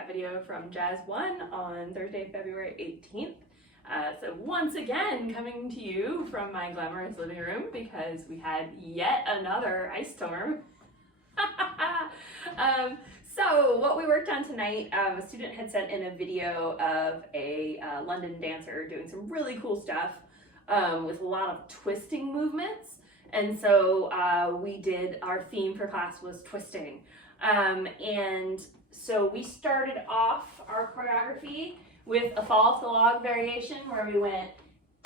workout video from Jazz 1 on Thursday, February 18th. So once again, coming to you from my glamorous living room because we had yet another ice storm. So what we worked on tonight, a student had sent in a video of a London dancer doing some really cool stuff with a lot of twisting movements. And so we did, our theme for class was twisting. And so we started off our choreography with a fall off the log variation where we went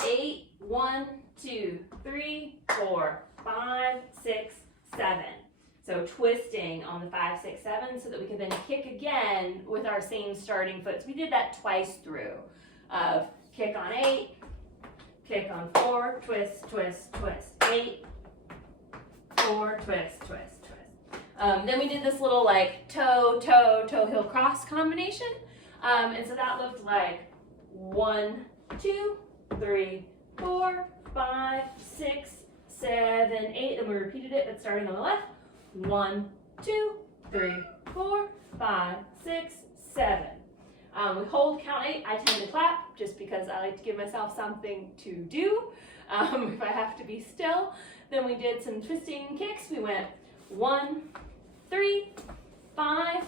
8, 1, 2, 3, 4, 5, 6, 7. So twisting on the 5, 6, 7 so that we could then kick again with our same starting foot. So we did that twice through of kick on 8, kick on 4, twist, twist, twist, 8, 4, twist, twist, twist. Then we did this little like toe, toe, toe heel cross combination. And so that looked like 1, 2, 3, 4, 5, 6, 7, 8. And we repeated it, but starting on the left. 1, 2, 3, 4, 5, 6, 7. We hold count 8. I tend to clap just because I like to give myself something to do if I have to be still. Then we did some twisting kicks. We went 1, 3, 5,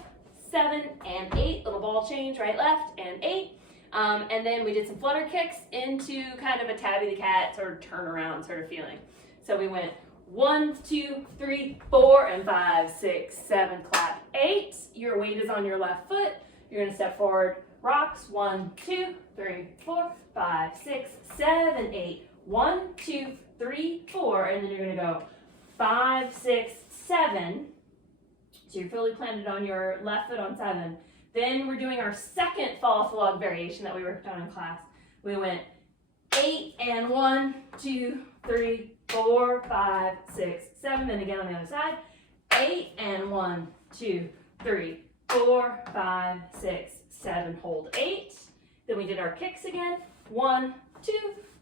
7, and 8. Little ball change, right, left, and 8. And then we did some flutter kicks into kind of a Tabby the Cat sort of turnaround sort of feeling. So we went 1, 2, 3, 4, and 5, 6, 7, clap 8. Your weight is on your left foot. You're going to step forward, rocks. 1, 2, 3, 4, 5, 6, 7, 8. 1, 2, 3, 4, and then you're going to go 5, 6, 7. So you're fully planted on your left foot on 7. Then we're doing our second fall off the log variation that we worked on in class. We went 8 and 1, 2, 3, 4, 5, 6, 7. Then again on the other side. 8 and 1, 2, 3, 4, 5, 6, 7. Hold 8. Then we did our kicks again. 1, 2,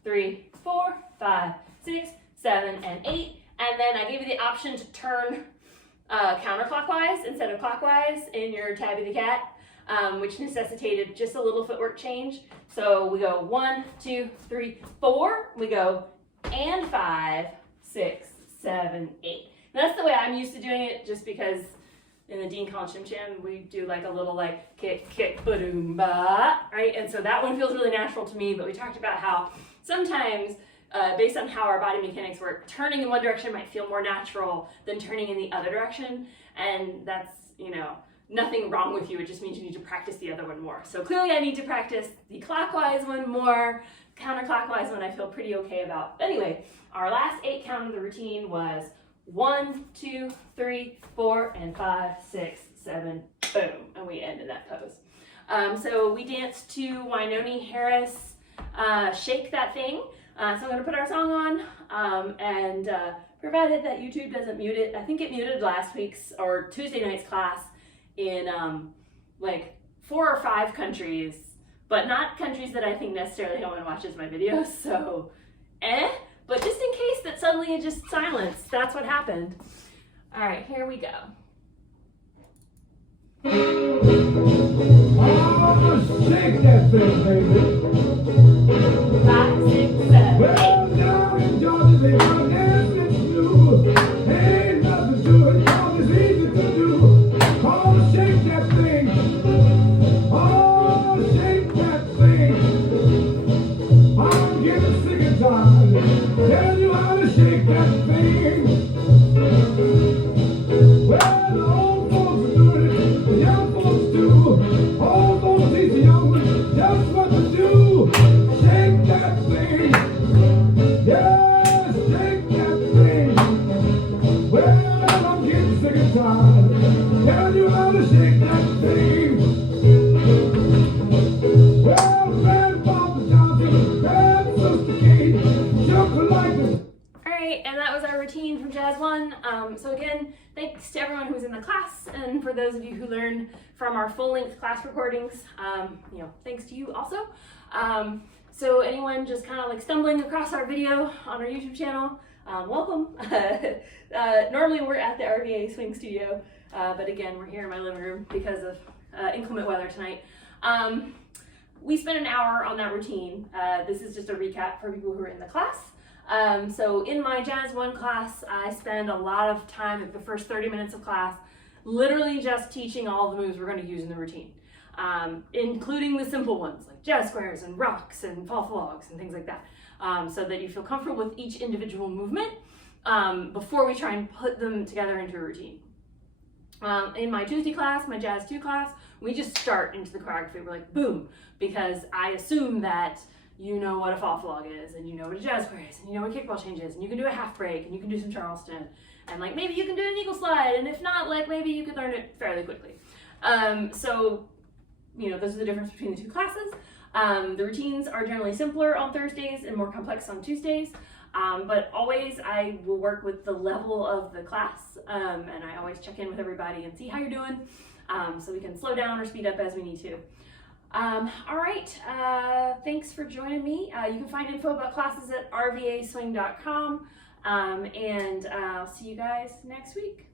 3, 4, 5, 6, 7, and 8. And then I gave you the option to turn counterclockwise instead of clockwise in your Tabby the Cat, which necessitated just a little footwork change. So we go 1, 2, 3, 4. We go and 5, 6, 7, 8. And that's the way I'm used to doing it, just because in the Dean Collins Shim Sham we do like a little like kick, kick, ba-doom, ba, right? And so that one feels really natural to me. But we talked about how sometimes based on how our body mechanics work, turning in one direction might feel more natural than turning in the other direction. And that's, you know, nothing wrong with you. It just means you need to practice the other one more. So clearly I need to practice the clockwise one more. Counterclockwise one I feel pretty okay about. But anyway, our last 8 count of the routine was 1, 2, 3, 4, and 5, 6, 7, boom. And we ended that pose. So we danced to Wynonie Harris, Shake That Thing. So I'm going to put our song on, and provided that YouTube doesn't mute it. I think it muted last week's or Tuesday night's class in like 4 or 5 countries, but not countries that I think necessarily no one watches my videos, so but just in case that suddenly it just silenced, that's what happened. All right, here we go. Oh, shake that thing, baby. 5, 6, 7. Well, down in Georgia, they run dancing too. Ain't nothing to it, 'cause it's easy to do. Oh, shake that thing. Oh, shake that thing. I'm getting sick and tired. Tell you how to shake that thing. Well, the old folks are doing it, the young folks do. Old folks teach the young ones just what to do. Shake that thing. Yeah, shake that thing. Well, I'm getting sick and tired. Tell you how to shake that thing. Well, Grandfather Johnson, Bad Sister Kate, shook her like a... Alright, and that was our routine from Jazz 1. So again, thanks to everyone who was in the class, and for those of you who learned from our full-length class recordings, you know, thanks to you also. So anyone just kind of like stumbling across our video on our YouTube channel, welcome. Normally we're at the RVA Swing Studio, but again, we're here in my living room because of inclement weather tonight. We spent an hour on that routine. This is just a recap for people who are in the class. So in my Jazz 1 class, I spend a lot of time at the first 30 minutes of class literally just teaching all the moves we're going to use in the routine, including the simple ones like jazz squares and rocks and fall flogs and things like that, so that you feel comfortable with each individual movement before we try and put them together into a routine. In my Tuesday class, my Jazz 2 class, we just start into the choreography. We're like, boom, because I assume that you know what a fall flog is, and you know what a jazz square is, and you know what a kickball change is, and you can do a half break, and you can do some Charleston, and like maybe you can do an eagle slide, and if not, like maybe you could learn it fairly quickly. So, you know, those are the difference between the two classes. The routines are generally simpler on Thursdays and more complex on Tuesdays. But always I will work with the level of the class, and I always check in with everybody and see how you're doing, so we can slow down or speed up as we need to. All right, thanks for joining me. You can find info about classes at rvaswing.com, and I'll see you guys next week.